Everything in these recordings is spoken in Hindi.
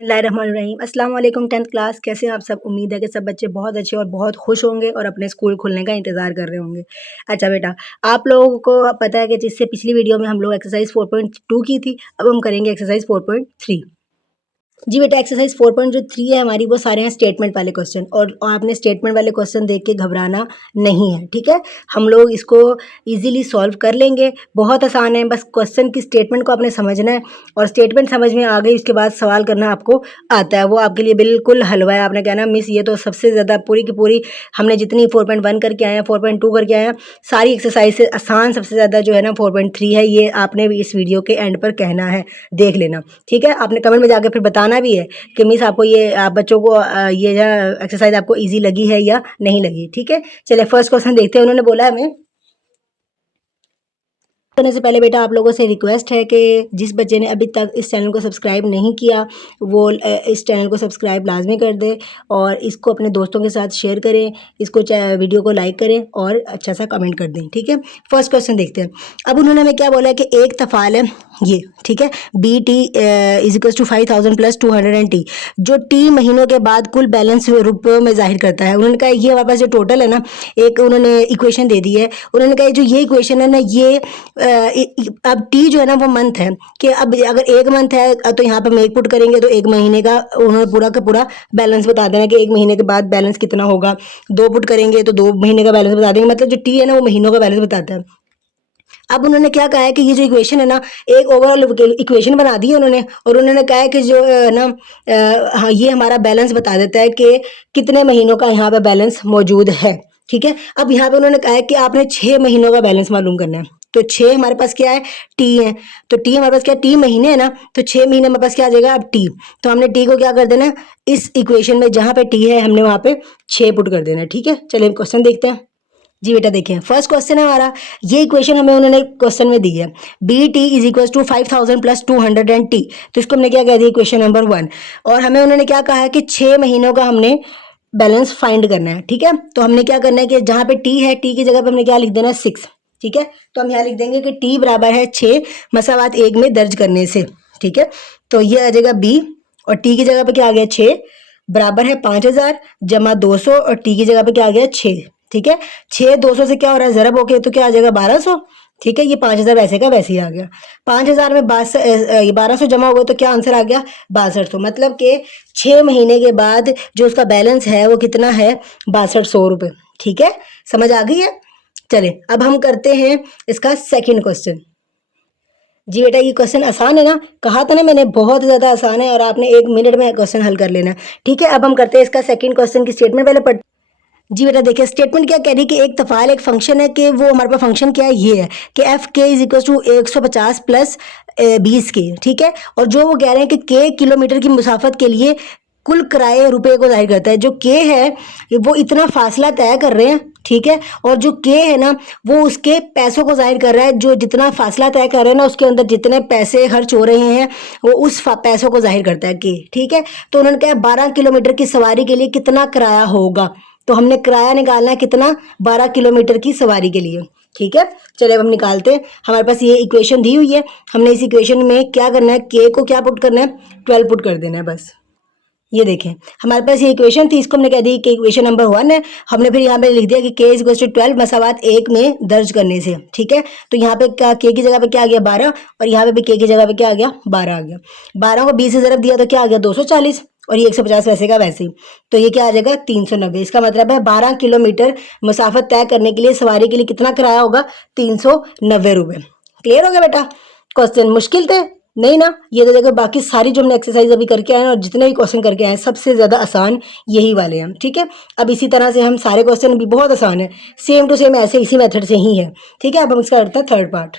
बिस्मिल्लाहिर्रहमानिर्रहीम। अस्सलाम वालेकुम 10th क्लास, कैसे हैं आप सब। उम्मीद है कि सब बच्चे बहुत अच्छे और बहुत खुश होंगे और अपने स्कूल खुलने का इंतज़ार कर रहे होंगे। अच्छा बेटा, आप लोगों को पता है कि जिससे पिछली वीडियो में हम लोग एक्सरसाइज 4.2 की थी, अब हम करेंगे एक्सरसाइज 4.3। जी बेटा, एक्सरसाइज 4.3 है हमारी, वो सारे हैं स्टेटमेंट वाले क्वेश्चन और आपने स्टेटमेंट वाले क्वेश्चन देख के घबराना नहीं है, ठीक है। हम लोग इसको इजीली सॉल्व कर लेंगे, बहुत आसान है। बस क्वेश्चन की स्टेटमेंट को आपने समझना है और स्टेटमेंट समझ में आ गई उसके बाद सवाल करना आपको आता है, वो आपके लिए बिल्कुल हलवा है। आपने कहना मिस ये तो सबसे ज़्यादा पूरी की पूरी हमने जितनी 4.1 करके आए हैं, 4.2 करके आए हैं, सारी एक्सरसाइज से आसान सबसे ज़्यादा जो है ना 4.3 है। ये आपने इस वीडियो के एंड पर कहना है, देख लेना, ठीक है। आपने कमेंट में जाकर फिर बताना भी है कि मिस आपको ये आप बच्चों को ये एक्सरसाइज आपको इजी लगी है या नहीं लगी, ठीक है। चलिए फर्स्ट क्वेश्चन देखते हैं। उन्होंने बोला हमें करने से पहले बेटा आप लोगों से रिक्वेस्ट है कि जिस बच्चे ने अभी तक इस चैनल को सब्सक्राइब नहीं किया वो इस चैनल को सब्सक्राइब लाजमी कर दे और इसको अपने दोस्तों के साथ शेयर करें, इसको वीडियो को लाइक करें और अच्छा सा कमेंट कर दें, ठीक है। फर्स्ट क्वेश्चन देखते हैं। अब उन्होंने हमें क्या बोला है कि एक तफाल है ये, ठीक है, b t is equal to 5000 plus 200 t, जो टी महीनों के बाद कुल बैलेंस रुपयों में जाहिर करता है। उन्होंने कहा ये हमारे पास जो टोटल है ना, एक उन्होंने इक्वेशन दे दी है। उन्होंने कहा जो ये इक्वेशन है ना, ये अब टी जो है ना वो मंथ है कि अब अगर एक मंथ है तो यहाँ पर हम एक पुट करेंगे तो एक महीने का उन्होंने पूरा का पूरा बैलेंस बता देना कि एक महीने के बाद बैलेंस कितना होगा। दो पुट करेंगे तो 2 महीने का बैलेंस बता देंगे, मतलब जो टी है ना वो महीनों का बैलेंस बताता है। अब उन्होंने क्या कहा है कि ये जो इक्वेशन है ना, एक ओवरऑल इक्वेशन बना दी है उन्होंने और उन्होंने कहा है कि जो ना हाँ ये हमारा बैलेंस बता देता है कि कितने महीनों का यहाँ पे बैलेंस मौजूद है, ठीक है। अब यहाँ पे उन्होंने कहा है कि आपने 6 महीनों का बैलेंस मालूम करना है। तो 6 हमारे पास क्या है, टी है, तो टी हमारे पास क्या है, टी महीने है ना, तो 6 महीने हमारे पास क्या आ जाएगा, अब टी। तो हमने टी को क्या कर देना, इस इक्वेशन में जहाँ पे टी है हमने वहाँ पे 6 पुट कर देना, ठीक है। चलिए क्वेश्चन देखते हैं। जी बेटा देखिए, फर्स्ट क्वेश्चन है हमारा, ये इक्वेशन हमें उन्होंने क्वेश्चन में दी है, b t is equal to 5000 plus 200 and t, तो इसको हमने क्या कह दिया इक्वेशन नंबर 1। और हमें उन्होंने क्या कहा है कि 6 महीनों का हमने बैलेंस फाइंड करना है, ठीक है। तो हमने क्या करना है कि जहाँ पे टी है, टी की जगह पे हमने क्या लिख देना है 6, ठीक है। तो हम यहाँ लिख देंगे कि टी बराबर है 6 मसावात 1 में दर्ज करने से, ठीक है। तो ये आ जाएगा बी और टी की जगह पे क्या आ गया 6 बराबर है 5000 जमा 200 और टी की जगह पे क्या आ गया 6, ठीक है। 6 200 से क्या हो रहा है जरब होके तो क्या आ जाएगा 1200, ठीक है। ये 5000 वैसे का वैसे ही आ गया। 5000 में 1200 जमा हो गए तो क्या आंसर आ गया 6200, मतलब कि 6 महीने के बाद जो उसका बैलेंस है वो कितना है 6200 रुपये, ठीक है। समझ आ गई है। चले अब हम करते हैं इसका सेकंड क्वेश्चन। जी बेटा ये क्वेश्चन आसान है ना, कहा था ना मैंने बहुत ज़्यादा आसान है और आपने 1 मिनट में क्वेश्चन हल कर लेना है, ठीक है। अब हम करते हैं इसका सेकंड क्वेश्चन की स्टेटमेंट पहले पढ़। जी बेटा देखिए, स्टेटमेंट क्या कह रही है कि एक तफाल एक फंक्शन है कि वो हमारे पास फंक्शन क्या है, ये है कि एफ के इज इक्वल टू 150 प्लस 20 के, ठीक है। और जो वो कह रहे हैं कि के किलोमीटर की मुसाफत के लिए कुल किराए रुपए को जाहिर करता है। जो के है वो इतना फासला तय कर रहे हैं, ठीक है। और जो के है ना वो उसके पैसों को जाहिर कर रहा है, जो जितना फासला तय कर रहे हैं ना उसके अंदर जितने पैसे खर्च हो रहे हैं वो उस पैसों को जाहिर करता है के, ठीक है। तो उन्होंने कहा 12 किलोमीटर की सवारी के लिए कितना किराया होगा, तो हमने किराया निकालना है कितना 12 किलोमीटर की सवारी के लिए, ठीक है। चलिए अब हम निकालते हैं। हमारे पास ये इक्वेशन दी हुई है, हमने इस इक्वेशन में क्या करना है, के को क्या पुट करना है 12 पुट कर देना है बस। ये देखें हमारे पास ये इक्वेशन थी, इसको हमने कह दी कि इक्वेशन नंबर 1 है। हमने फिर यहाँ पे लिख दिया कि के इज इक्वल टू 12 मसावात 1 में दर्ज करने से, ठीक है। तो यहाँ पे क्या के की जगह पे क्या आ गया 12 और यहाँ पे भी के की जगह पे क्या आ गया 12 आ गया। 12 को 20 से ज़रब दिया तो क्या आ गया 240 और ये 150 वैसे का वैसे ही, तो ये क्या आ जाएगा 390। इसका मतलब है 12 किलोमीटर मुसाफत तय करने के लिए सवारी के लिए कितना किराया होगा 390 रुपये। क्लियर हो गया बेटा। क्वेश्चन मुश्किल थे नहीं ना, ये तो देखो बाकी सारी जो हमने एक्सरसाइज अभी करके आए हैं और जितने भी क्वेश्चन करके आए हैं सबसे ज़्यादा आसान यही वाले हैं, ठीक है। अब इसी तरह से हम सारे क्वेश्चन भी बहुत आसान है, सेम टू सेम ऐसे इसी मेथड से ही है, ठीक है। अब हम इसका करते हैं थर्ड पार्ट।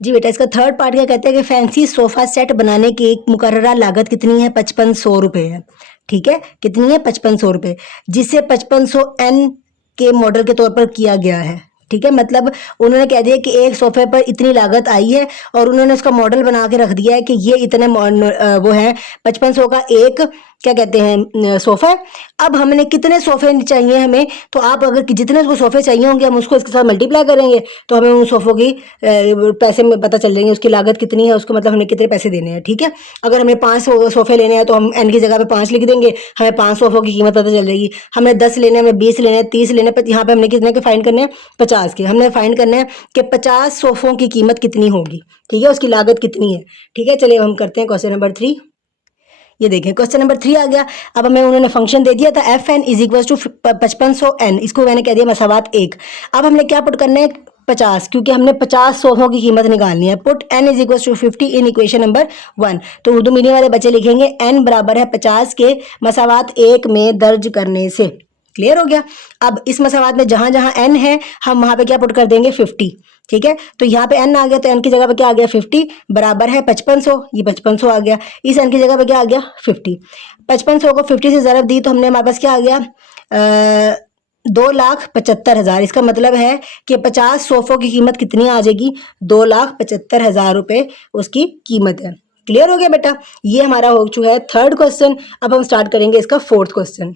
जी बेटा इसका थर्ड पार्ट क्या कहते हैं कि फैंसी सोफ़ा सेट बनाने की एक मुकर्ररा लागत कितनी है 5500 रुपये है, ठीक है। कितनी है 5500 रुपये, जिसे 5500 एन के मॉडल के तौर पर किया गया है, ठीक है। मतलब उन्होंने कह दिया कि एक सोफे पर इतनी लागत आई है और उन्होंने उसका मॉडल बना के रख दिया है कि ये इतने वो हैं 5500 का एक क्या कहते हैं, सोफ़ा है। अब हमने कितने सोफ़े चाहिए हमें, तो आप अगर जितने उसको सोफ़े चाहिए होंगे हम उसको इसके साथ मल्टीप्लाई करेंगे तो हमें उन सोफ़ों की पैसे में पता चल जाएंगे, उसकी लागत कितनी है, उसको मतलब हमने कितने पैसे देने हैं। ठीक है, अगर हमें 5 सोफ़े लेने हैं तो हम एन की जगह पे 5 लिख देंगे, हमें 5 सोफ़ों की कीमत पता चल जाएगी। हमें 10 लेने हैं, हमें 20 लेने हैं, 30 लेने हैं, यहाँ पे हमने कितने के फाइंड करने हैं, 50 के। हमने फाइंड करना है कि 50 सोफ़ों की कीमत कितनी होगी। ठीक है, उसकी लागत कितनी है। ठीक है, चलिए हम करते हैं क्वेश्चन नंबर 3। ये देखें क्वेश्चन नंबर 3 आ गया। अब हमें उन्होंने फंक्शन दे दिया था f n is equal to 5500n, इसको मैंने कह दिया मसावात 1। अब हमने क्या पुट करना है, 50, क्योंकि हमने 50 सोफों की कीमत निकालनी है। Put n is equal to 50 in equation number 1। तो उर्दू मीडियम वाले बच्चे लिखेंगे n बराबर है 50 के मसावात 1 में दर्ज करने से। क्लियर हो गया। अब इस मसावात में जहां जहां n है हम वहां पे क्या पुट कर देंगे, 50। ठीक है, तो यहाँ पे n आ गया तो n की जगह पे क्या आ गया, 50 बराबर है 5500, ये 5500 आ गया। इस n की जगह पे क्या आ गया, 50। 5500 को 50 से ज़रब दी तो हमने हमारे पास क्या आ गया, 2,75,000। इसका मतलब है कि 50 सोफों की कीमत कितनी आ जाएगी, 2,75,000 रुपये उसकी कीमत है। क्लियर हो गया बेटा, ये हमारा हो चुका है थर्ड क्वेश्चन। अब हम स्टार्ट करेंगे इसका फोर्थ क्वेश्चन।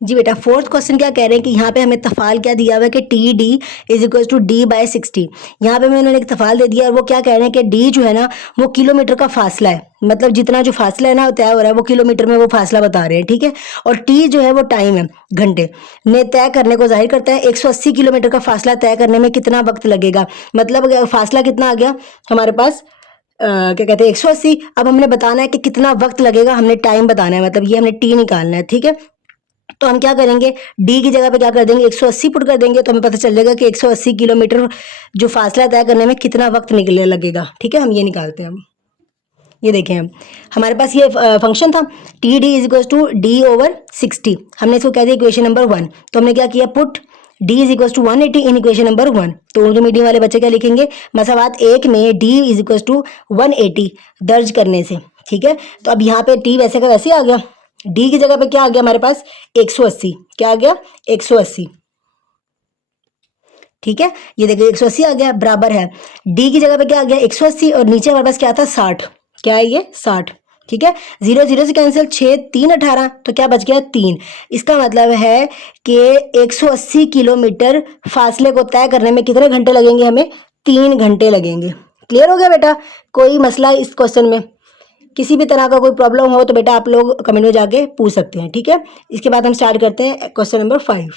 जी बेटा, फोर्थ क्वेश्चन क्या कह रहे हैं कि यहाँ पे हमें तफाल क्या दिया हुआ है कि t d is equal to d by 60। यहाँ पे मैं उन्होंने एक तफाल दे दिया और वो क्या कह रहे हैं कि डी जो है ना वो किलोमीटर का फासला है, मतलब जितना जो फासला है ना तय हो रहा है वो किलोमीटर में वो फासला बता रहे हैं। ठीक है, और टी जो है वो टाइम है, घंटे ने तय करने को जाहिर करता है। 180 किलोमीटर का फासला तय करने में कितना वक्त लगेगा, मतलब फासला कितना आ गया हमारे पास, क्या कहते हैं 180। अब हमने बताना है कि कितना वक्त लगेगा, हमने टाइम बताना है, मतलब ये हमने टी निकालना है। ठीक है, तो हम क्या करेंगे, डी की जगह पे क्या कर देंगे, 180 पुट कर देंगे तो हमें पता चल जाएगा कि 180 किलोमीटर जो फासला तय करने में कितना वक्त निकलने लगेगा। ठीक है, हम ये निकालते हैं। हम ये देखें, हम हमारे पास ये फंक्शन था t d is equal to d over 60। हमने इसको कह दिया इक्वेशन नंबर 1। तो हमने क्या किया, put d is equal to 180 in equation number 1। तो उर्दू मीडियम वाले बच्चे क्या लिखेंगे, मसावात 1 में डी इज इक्वल टू 180 दर्ज करने से। ठीक है, तो अब यहाँ पे टी वैसे का वैसे आ गया, डी की जगह पे क्या आ गया हमारे पास, 180। क्या आ गया, 180। ठीक है, ये देखिए 180 आ गया, बराबर है डी की जगह पे क्या आ गया, 180, और नीचे हमारे पास क्या था, 60। क्या है ये, 60। ठीक है, 0 0 से कैंसिल, 6 3 18, तो क्या बच गया, 3। इसका मतलब है कि 180 किलोमीटर फासले को तय करने में कितने घंटे लगेंगे, हमें 3 घंटे लगेंगे। क्लियर हो गया बेटा, कोई मसला इस क्वेश्चन में, किसी भी तरह का कोई प्रॉब्लम हो तो बेटा आप लोग कमेंट में जाके पूछ सकते हैं। ठीक है, इसके बाद हम स्टार्ट करते हैं क्वेश्चन नंबर 5।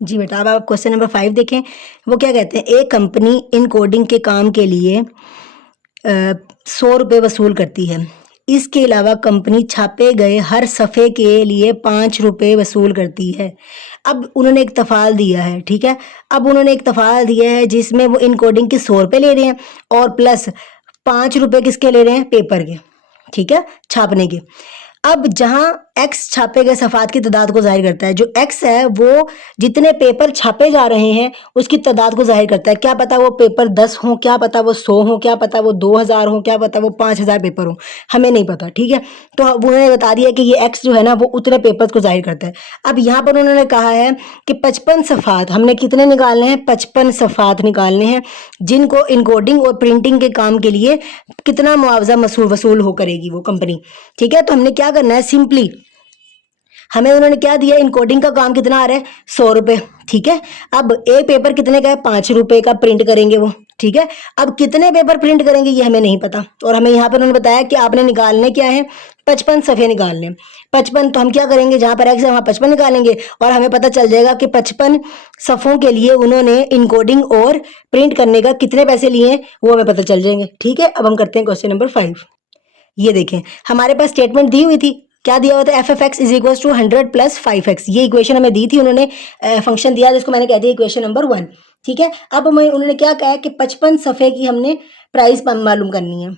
जी बेटा, अब आप क्वेश्चन नंबर 5 देखें। वो क्या कहते हैं, एक कंपनी इन कोडिंग के काम के लिए 100 रुपये वसूल करती है। इसके अलावा कंपनी छापे गए हर सफ़े के लिए 5 रुपये वसूल करती है। अब उन्होंने एक तफाल दिया है। ठीक है, अब उन्होंने एक तफाल दिया है जिसमें वो इन कोडिंग के 100 रुपये ले रहे हैं और प्लस 5 रुपये किसके ले रहे हैं, पेपर के। ठीक है, छापने के। अब जहां x छापे गए सफ़ात की तादाद को जाहिर करता है, जो x है वो जितने पेपर छापे जा रहे हैं उसकी तादाद को जाहिर करता है। क्या पता वो पेपर 10 हों, क्या पता वो 100 हों, क्या पता वो 2000 हों, क्या पता वो 5000 पेपर हों, हमें नहीं पता। ठीक है, तो उन्होंने बता दिया कि ये x जो है ना वो उतने पेपर्स को जाहिर करता है। अब यहाँ पर उन्होंने कहा है कि 55 सफ़ात हमने कितने निकालने हैं, 55 सफ़ात निकालने हैं जिनको इनकोडिंग और प्रिंटिंग के काम के लिए कितना मुआवजा वसूल हो करेगी वो कंपनी। ठीक है, तो हमने क्या करना है, सिंपली हमें उन्होंने क्या दिया, इनकोडिंग का काम कितना आ रहा है, 100 रुपये। ठीक है, अब एक पेपर कितने का है, 5 रुपये का प्रिंट करेंगे वो। ठीक है, अब कितने पेपर प्रिंट करेंगे ये हमें नहीं पता, और हमें यहाँ पर उन्होंने बताया कि आपने निकालने क्या है, 55 सफ़े निकालने। 55, तो हम क्या करेंगे, जहाँ पर x है वहाँ 55 निकालेंगे और हमें पता चल जाएगा कि 55 सफ़ों के लिए उन्होंने इनकोडिंग और प्रिंट करने का कितने पैसे लिए वो हमें पता चल जाएंगे। ठीक है, अब हम करते हैं क्वेश्चन नंबर 5। ये देखें, हमारे पास स्टेटमेंट दी हुई थी, क्या दिया हुआ था, f f x is equal to 100 plus 5x। ये इक्वेशन हमें दी थी, उन्होंने फंक्शन दिया जिसको मैंने कह दिया इक्वेशन नंबर 1। ठीक है, अब हमें उन्होंने क्या कहा है कि 55 सफ़े की हमने प्राइस मालूम करनी है।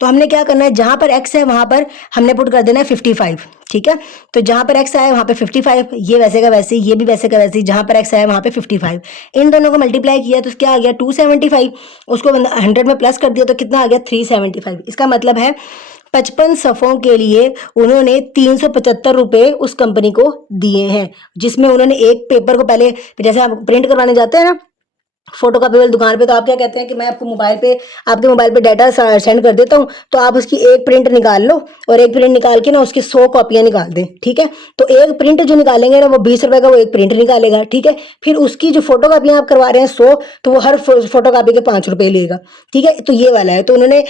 तो हमने क्या करना है, जहां पर x है वहां पर हमने पुट कर देना है 55। ठीक है, तो जहां पर x आया वहां पे 55, ये वैसे का वैसे, ये भी वैसे का वैसे, जहां पर x आया वहां पे 55। इन दोनों को मल्टीप्लाई किया तो क्या आ गया, 275। उसको 100 में प्लस कर दिया तो कितना आ गया, 375। इसका मतलब है 55 सफ़ों के लिए उन्होंने 375 रुपये उस कंपनी को दिए हैं, जिसमें उन्होंने एक पेपर को पहले जैसे आप प्रिंट करवाने जाते हैं ना फोटोकॉपी वाली दुकान पे तो आप क्या कहते हैं कि मैं आपको आपके मोबाइल पे डाटा सेंड कर देता हूँ, तो आप उसकी एक प्रिंट निकाल लो और एक प्रिंट निकाल के ना उसकी 100 कॉपियाँ निकाल दें, ठीक है। तो एक प्रिंट जो निकालेंगे ना वो 20 रुपए का वो एक प्रिंट निकालेगा, ठीक है। फिर उसकी जो फोटो कापियाँ आप करवा रहे हैं 100, तो वो हर फोटो कापी के 5 रुपए लेगा, ठीक है। तो ये वाला है, तो उन्होंने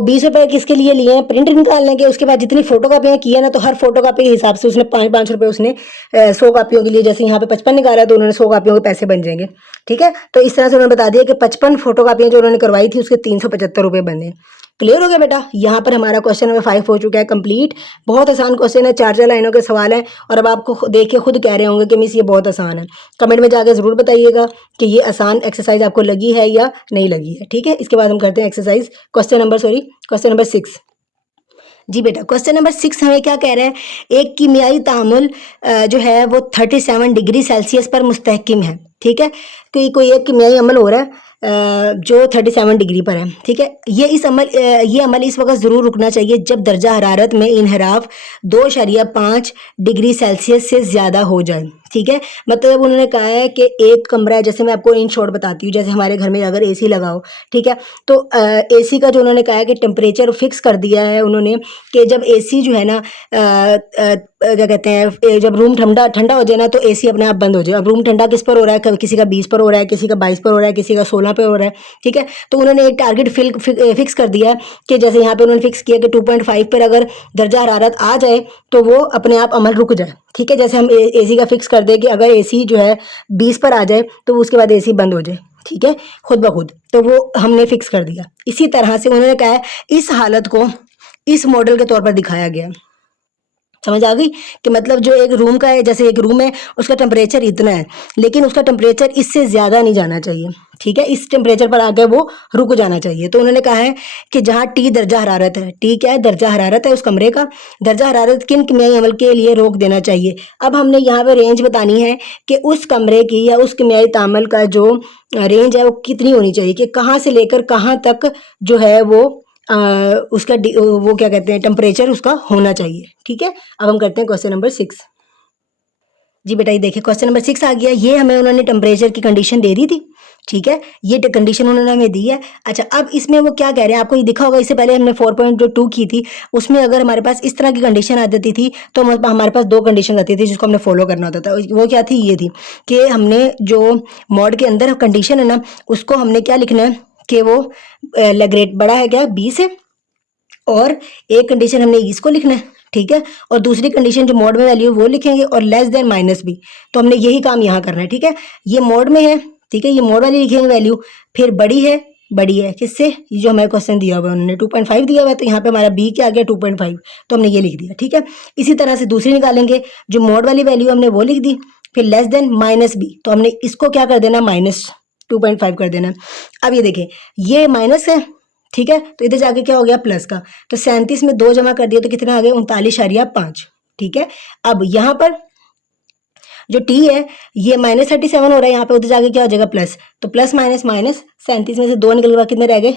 20 रुपए किसके लिए लिए हैं, प्रिंट निकालने के। उसके बाद जितनी फोटो कापियाँ की है ना, तो हर फोटो कापी के हिसाब से उसने 5-5 रुपए उसने 100 कापियों के लिए, जैसे यहाँ पे 55 निकाला तो उन्होंने 100 कापियों के पैसे बन जाएंगे, ठीक है। तो इस तरह से उन्होंने बता दिया कि 55 फोटो कापियाँ जो उन्होंने करवाई थी उसके 375 रुपए बने। क्लियर हो गया बेटा। यहाँ पर हमारा क्वेश्चन नंबर 5 हो चुका है कंप्लीट। बहुत आसान क्वेश्चन है, 4 लाइनों के सवाल है और अब आपको देख के खुद कह रहे होंगे कि मिस ये बहुत आसान है। कमेंट में जाकर ज़रूर बताइएगा कि ये आसान एक्सरसाइज आपको लगी है या नहीं लगी है, ठीक है। इसके बाद हम करते हैं एक्सरसाइज क्वेश्चन नंबर 6। जी बेटा, क्वेश्चन नंबर 6 हमें क्या कह रहा है, एक कीमियाई तामुल जो है वो 37 डिग्री सेल्सियस पर मुस्तहकिम है, ठीक है। कोई एक कीमियाई अमल हो रहा है जो 37 डिग्री पर है, ठीक है। ये अमल इस वक्त ज़रूर रुकना चाहिए जब दर्जा हरारत में इनहराफ 2.5 डिग्री सेल्सियस से ज़्यादा हो जाए, ठीक है। मतलब उन्होंने कहा है कि एक कमरा है, जैसे मैं आपको इन शॉर्ट बताती हूँ, जैसे हमारे घर में अगर एसी लगाओ, ठीक है, तो एसी का जो उन्होंने कहा है कि टेम्परेचर फिक्स कर दिया है उन्होंने कि जब एसी जो है ना क्या कहते हैं, जब रूम ठंडा ठंडा हो जाए ना तो एसी अपने आप बंद हो जाए। अब रूम ठंडा किस पर हो रहा है, किसी का 20 पर हो रहा है, किसी का 22 पर हो रहा है, किसी का 16 पे हो रहा है, ठीक है। तो उन्होंने एक टारगेट फिक्स कर दिया है कि जैसे यहाँ पे उन्होंने फिक्स किया कि 2.5 पर अगर दर्जा हरारत आ जाए तो वो अपने आप अमल रुक जाए, ठीक है। जैसे हम एसी का फिक्स कर दें कि अगर एसी जो है 20 पर आ जाए तो उसके बाद एसी बंद हो जाए, ठीक है, खुद ब खुद, तो वो हमने फिक्स कर दिया। इसी तरह से उन्होंने कहा है इस हालत को इस मॉडल के तौर पर दिखाया गया। समझ आ गई कि मतलब जो एक रूम का है, जैसे एक रूम है उसका टेम्परेचर इतना है, लेकिन उसका टेम्परेचर इससे ज़्यादा नहीं जाना चाहिए, ठीक है। इस टेम्परेचर पर आकर वो रुक जाना चाहिए। तो उन्होंने कहा है कि जहाँ टी दर्जा हरारत है, टी क्या है, दर्जा हरारत है उस कमरे का, दर्जा हरारत किन कीमियाई अमल के लिए रोक देना चाहिए। अब हमने यहाँ पे रेंज बतानी है कि उस कमरे की या उस कीमियाई तामल का जो रेंज है वो कितनी होनी चाहिए, कि कहाँ से लेकर कहाँ तक जो है वो वो क्या कहते हैं टेम्परेचर उसका होना चाहिए, ठीक है। अब हम करते हैं क्वेश्चन नंबर 6। जी बेटा, ये देखिए क्वेश्चन नंबर 6 आ गया। ये हमें उन्होंने टेम्परेचर की कंडीशन दे दी थी, ठीक है, ये कंडीशन उन्होंने हमें दी है। अच्छा, अब इसमें वो क्या कह रहे हैं आपको ये दिखा होगा, इससे पहले हमने 4.2 की थी, उसमें अगर हमारे पास इस तरह की कंडीशन आ जाती थी तो हमारे पास 2 कंडीशन आती थी जिसको हमने फॉलो करना होता था। वो क्या थी, ये थी कि हमने जो मॉड के अंदर कंडीशन है ना उसको हमने क्या लिखना है कि वो लेग्रेट बड़ा है क्या 20 है, और एक कंडीशन हमने इसको लिखना है, ठीक है, और दूसरी कंडीशन जो मोड में वैल्यू वो लिखेंगे और लेस देन माइनस भी। तो हमने यही काम यहाँ करना है, ठीक है। ये मोड में है, ठीक है, ये मोड वाली लिखेंगे वैल्यू, फिर बड़ी है किससे, ये जो हमें क्वेश्चन दिया हुआ है उन्होंने 2.5 दिया हुआ है, तो यहाँ पे हमारा बी क्या आ गया 2.5, तो हमने ये लिख दिया, ठीक है। इसी तरह से दूसरी निकालेंगे, जो मोड वाली वैल्यू हमने वो लिख दी, फिर लेस देन माइनस बी, तो हमने इसको क्या कर देना -2.5 कर देना। अब ये देखिए ये माइनस है, ठीक है, तो इधर जाके क्या हो गया प्लस का, तो 37 में 2 जमा कर दिया तो कितना आ गया 39.5, ठीक है। अब यहाँ पर जो टी है ये -37 हो रहा है, यहाँ पे उधर जाके क्या हो जाएगा प्लस, तो प्लस माइनस माइनस 37 में से 2 निकल गया, कितने रह गए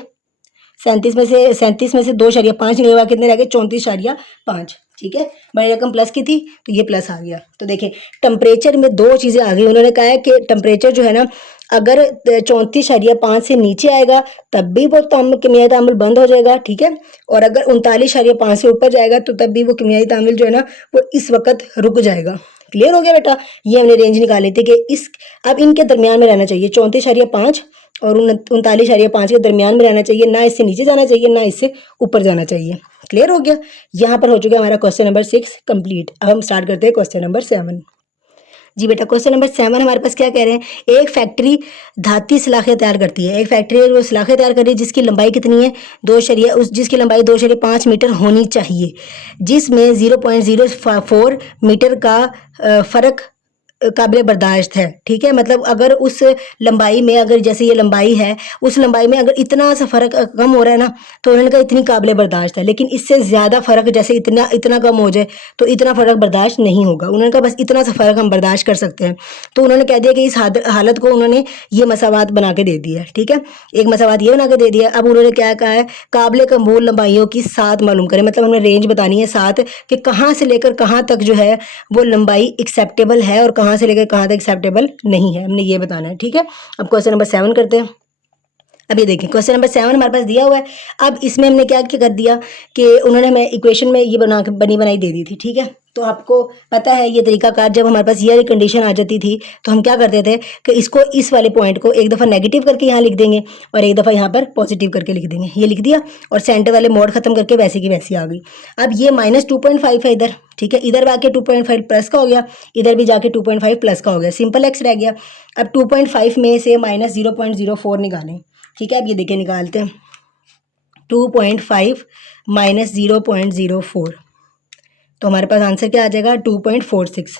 37 में से 2.5 निकल गया, कितने रह गए 34.5, ठीक है। बड़ी रकम प्लस की थी तो ये प्लस आ गया। तो देखिए टेम्परेचर में 2 चीज़ें आ गई। उन्होंने कहा है कि टेम्परेचर जो है ना अगर 34.5 से नीचे आएगा तब भी वो कीमियाई तामुल बंद हो जाएगा, ठीक है, और अगर 39.5 से ऊपर जाएगा तो तब भी वो कीमियाई तामुल जो है ना वो इस वक्त रुक जाएगा। क्लियर हो गया बेटा। ये हमने रेंज निकाली थी कि अब इनके दरमियान में रहना चाहिए, 34.5 और 39.5 के दरमियान में रहना चाहिए, ना इससे नीचे जाना चाहिए ना इससे ऊपर जाना चाहिए। क्लियर हो गया। यहाँ पर हो चुका हमारा क्वेश्चन नंबर 6 कंप्लीट। अब हम स्टार्ट करते हैं क्वेश्चन नंबर 7। जी बेटा, क्वेश्चन नंबर 7 हमारे पास क्या कह रहे हैं, एक फैक्ट्री धाती सलाखें तैयार करती है। एक फैक्ट्री वो सलाखें तैयार कर रही है जिसकी लंबाई कितनी है जिसकी लंबाई 2.5 मीटर होनी चाहिए, जिसमें 0.04 मीटर का फ़र्क काबिल बर्दाश्त है, ठीक है। मतलब अगर उस लंबाई में, अगर जैसे ये लंबाई है उस लंबाई में अगर इतना सा फ़र्क कम हो रहा है ना तो उन्होंने कहा इतनी काबिल बर्दाश्त है, लेकिन इससे ज़्यादा फ़र्क जैसे इतना कम हो जाए तो इतना फ़र्क बर्दाश्त नहीं होगा। उन्होंने कहा बस इतना सा फ़र्क हम बर्दाश्त कर सकते हैं। तो उन्होंने कह दिया कि इस हालत को उन्होंने ये मसावात बना के दे दिया, ठीक है, एक मसावात ये बना के दे दिया। अब उन्होंने क्या कहा है, काबिल कबूल लंबाइयों की 7 मालूम करें, मतलब हमने रेंज बतानी है 7 कि कहाँ से लेकर कहाँ तक जो है वो लंबाई एक्सेप्टेबल है और कहाँ से लेकर कहाँ तक एक्सेप्टेबल नहीं है, हमने ये बताना है, ठीक है। अब क्वेश्चन नंबर 7 करते हैं। अब ये देखें क्वेश्चन नंबर 7 हमारे पास दिया हुआ है। अब इसमें हमने क्या क्या कर दिया कि उन्होंने हमें इक्वेशन में ये बनी बनाई दे दी थी, ठीक है। तो आपको पता है ये तरीकाकार, जब हमारे पास ये वाली कंडीशन आ जाती थी तो हम क्या करते थे कि इसको, इस वाले पॉइंट को एक दफ़ा नेगेटिव करके यहाँ लिख देंगे और एक दफ़ा यहाँ पर पॉजिटिव करके लिख देंगे। ये लिख दिया और सेंटर वाले मोड खत्म करके वैसे की वैसी आ गई। अब ये -2.5 है इधर, ठीक है, इधर आके 2.5 प्लस का हो गया, इधर भी जाके 2.5 प्लस का हो गया, सिंपल एक्स रह गया। अब 2.5 में से -0.04 निकालें, ठीक है। अब ये देखिए निकालते हैं, 2.5 माइनस 0.04, तो हमारे पास आंसर क्या आ जाएगा 2.46,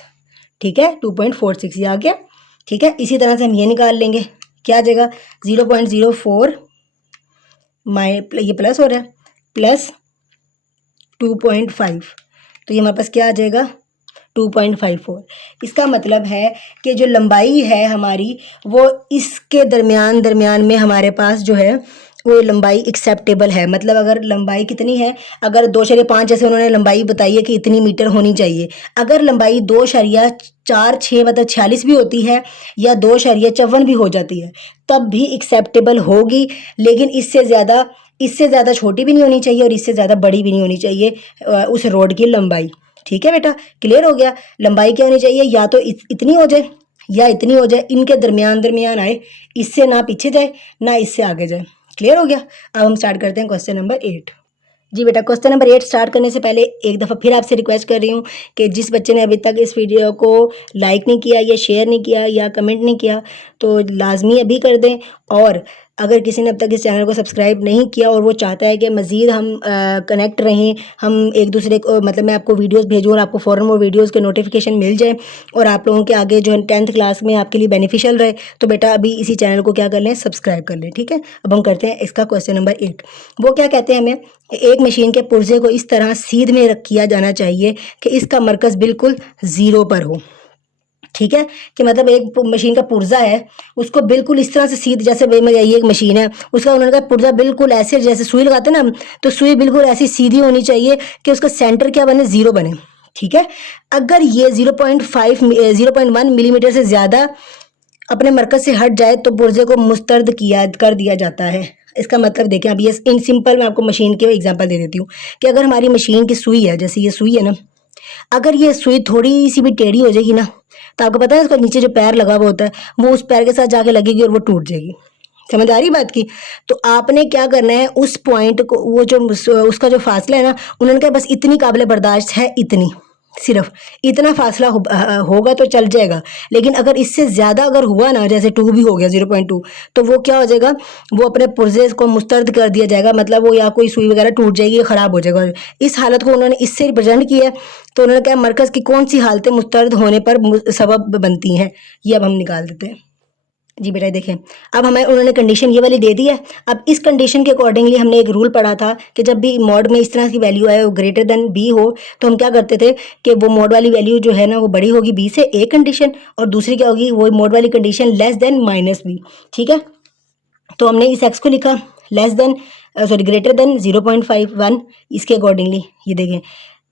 ठीक है, 2.46 ये आ गया, ठीक है। इसी तरह से हम ये निकाल लेंगे, क्या आ जाएगा 0.04 ये प्लस हो रहा है प्लस 2.5, तो ये हमारे पास क्या आ जाएगा 2.54। इसका मतलब है कि जो लंबाई है हमारी वो इसके दरमियान में हमारे पास जो है वो लंबाई एक्सेप्टेबल है। मतलब अगर लंबाई कितनी है, अगर 2.5 जैसे उन्होंने लंबाई बताई है कि इतनी मीटर होनी चाहिए, अगर लंबाई 2.46 मतलब 46 भी होती है या 2.54 भी हो जाती है तब भी एक्सेप्टेबल होगी, लेकिन इससे ज़्यादा छोटी भी नहीं होनी चाहिए और इससे ज़्यादा बड़ी भी नहीं होनी चाहिए उस रोड की लंबाई, ठीक है बेटा, क्लियर हो गया। लंबाई क्या होनी चाहिए, या तो इतनी हो जाए या इतनी हो जाए, इनके दरमियान आए, इससे ना पीछे जाए ना इससे आगे जाए, क्लियर हो गया। अब हम स्टार्ट करते हैं क्वेश्चन नंबर 8। जी बेटा, क्वेश्चन नंबर 8 स्टार्ट करने से पहले एक दफ़ा फिर आपसे रिक्वेस्ट कर रही हूँ कि जिस बच्चे ने अभी तक इस वीडियो को लाइक नहीं किया या शेयर नहीं किया या कमेंट नहीं किया तो लाजमी अभी कर दें, और अगर किसी ने अब तक इस चैनल को सब्सक्राइब नहीं किया और वो चाहता है कि मज़ीद हम कनेक्ट रहें, हम एक दूसरे को, मतलब मैं आपको वीडियोस भेजूँ और आपको फ़ौरन वो वीडियोस के नोटिफिकेशन मिल जाए और आप लोगों के आगे जो 10th क्लास में आपके लिए बेनिफिशियल रहे, तो बेटा अभी इसी चैनल को क्या कर लें, सब्सक्राइब कर लें, ठीक है। अब हम करते हैं इसका क्वेश्चन नंबर 8। वो क्या कहते हैं, हमें एक मशीन के पुर्जे को इस तरह सीध में किया जाना चाहिए कि इसका मरकज़ बिल्कुल ज़ीरो पर हो, ठीक है। कि मतलब एक मशीन का पुर्जा है उसको बिल्कुल इस तरह से सीध, जैसे ये एक मशीन है उसका उन्होंने कहा पुर्जा बिल्कुल ऐसे, जैसे सुई लगाते हैं ना, तो सुई बिल्कुल ऐसी सीधी होनी चाहिए कि उसका सेंटर क्या बने, ज़ीरो बने, ठीक है। अगर ये 0.1 मिलीमीटर से ज़्यादा अपने मरकज़ से हट जाए तो पुर्जे को मुस्तरद कर दिया जाता है। इसका मतलब देखें, अब ये इन सिंपल मैं आपको मशीन के एग्जांपल दे देती हूँ कि अगर हमारी मशीन की सुई है, जैसे ये सुई है ना, अगर ये सुई थोड़ी सी भी टेढ़ी हो जाएगी ना तो आपको पता है उसका नीचे जो पैर लगा हुआ होता है वो उस पैर के साथ जाके लगेगी और वो टूट जाएगी। समझ आ रही बात की? तो आपने क्या करना है, उस पॉइंट को, वो जो उसका जो फासला है ना, उन्होंने कहा बस इतनी काबिल बर्दाश्त है, इतनी, सिर्फ इतना फासला होगा तो चल जाएगा। लेकिन अगर इससे ज़्यादा अगर हुआ ना, जैसे 2 भी हो गया 0.2, तो वो क्या हो जाएगा, वो अपने पुर्जे को मुस्तरद कर दिया जाएगा, मतलब वो या कोई सुई वगैरह टूट जाएगी, ख़राब हो जाएगा। इस हालत को उन्होंने इससे रिप्रेजेंट किया है, तो उन्होंने कहा मरकज़ की कौन सी हालतें मुस्तरद होने पर सबब बनती हैं, ये अब हम निकाल देते हैं। जी बेटा देखें, अब हमें उन्होंने कंडीशन ये वाली दे दी है। अब इस कंडीशन के अकॉर्डिंगली हमने एक रूल पढ़ा था कि जब भी मॉड में इस तरह की वैल्यू आए, वो ग्रेटर देन बी हो, तो हम क्या करते थे कि वो मॉड वाली वैल्यू जो है ना वो बड़ी होगी बी से, एक कंडीशन, और दूसरी क्या होगी, वो मॉड वाली कंडीशन लेस देन -b, ठीक है। तो हमने इस एक्स को लिखा लेस देन, ग्रेटर देन 0.51, इसके अकॉर्डिंगली ये देखें,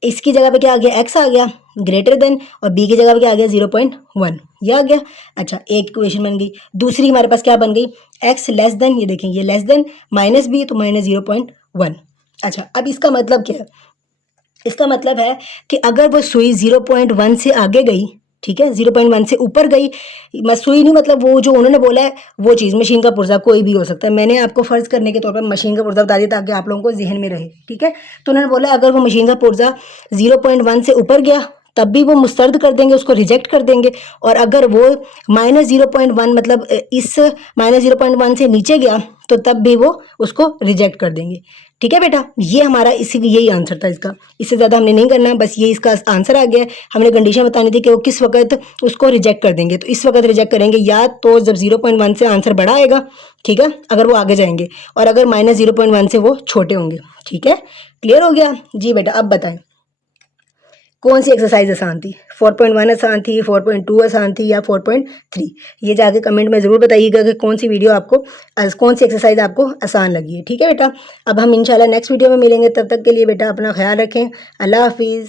इसकी जगह पे क्या आ गया, x आ गया ग्रेटर देन, और b की जगह पे क्या आ गया 0.1, ये आ गया। अच्छा, एक इक्वेशन बन गई। दूसरी हमारे पास क्या बन गई, x लेस देन, ये देखें ये लेस देन -b, तो -0.1। अच्छा, अब इसका मतलब क्या है, इसका मतलब है कि अगर वो सुई 0.1 से आगे गई, ठीक है, 0.1 से ऊपर गई, सुई नहीं, मतलब वो जो उन्होंने बोला है वो चीज़, मशीन का पुर्जा कोई भी हो सकता है, मैंने आपको फ़र्ज़ करने के तौर पर मशीन का पुर्जा बता दिया ताकि आप लोगों को जहन में रहे, ठीक है। तो उन्होंने बोला अगर वो मशीन का पुर्जा 0.1 से ऊपर गया तब भी वो मुस्तरद कर देंगे, उसको रिजेक्ट कर देंगे, और अगर वो -0.1 मतलब इस -0.1 से नीचे गया तो तब भी वो उसको रिजेक्ट कर देंगे, ठीक है बेटा। ये हमारा यही आंसर था इसका, इससे ज़्यादा हमने नहीं करना है, बस ये इसका आंसर आ गया है। हमने कंडीशन बतानी थी कि वो किस वक्त उसको रिजेक्ट कर देंगे, तो इस वक्त रिजेक्ट करेंगे या तो जब 0.1 से आंसर बड़ा आएगा, ठीक है, अगर वो आगे जाएंगे, और अगर -0.1 से वो छोटे होंगे, ठीक है, क्लियर हो गया। जी बेटा, अब बताएं कौन सी एक्सरसाइज आसान थी, 4.1 आसान थी, 4.2 आसान थी या 4.3? ये जाके कमेंट में ज़रूर बताइएगा कि कौन सी वीडियो आपको, कौन सी एक्सरसाइज आपको आसान लगी है, ठीक है बेटा। अब हम इंशाल्लाह नेक्स्ट वीडियो में मिलेंगे, तब तक के लिए बेटा अपना ख्याल रखें, अल्लाह हाफिज़।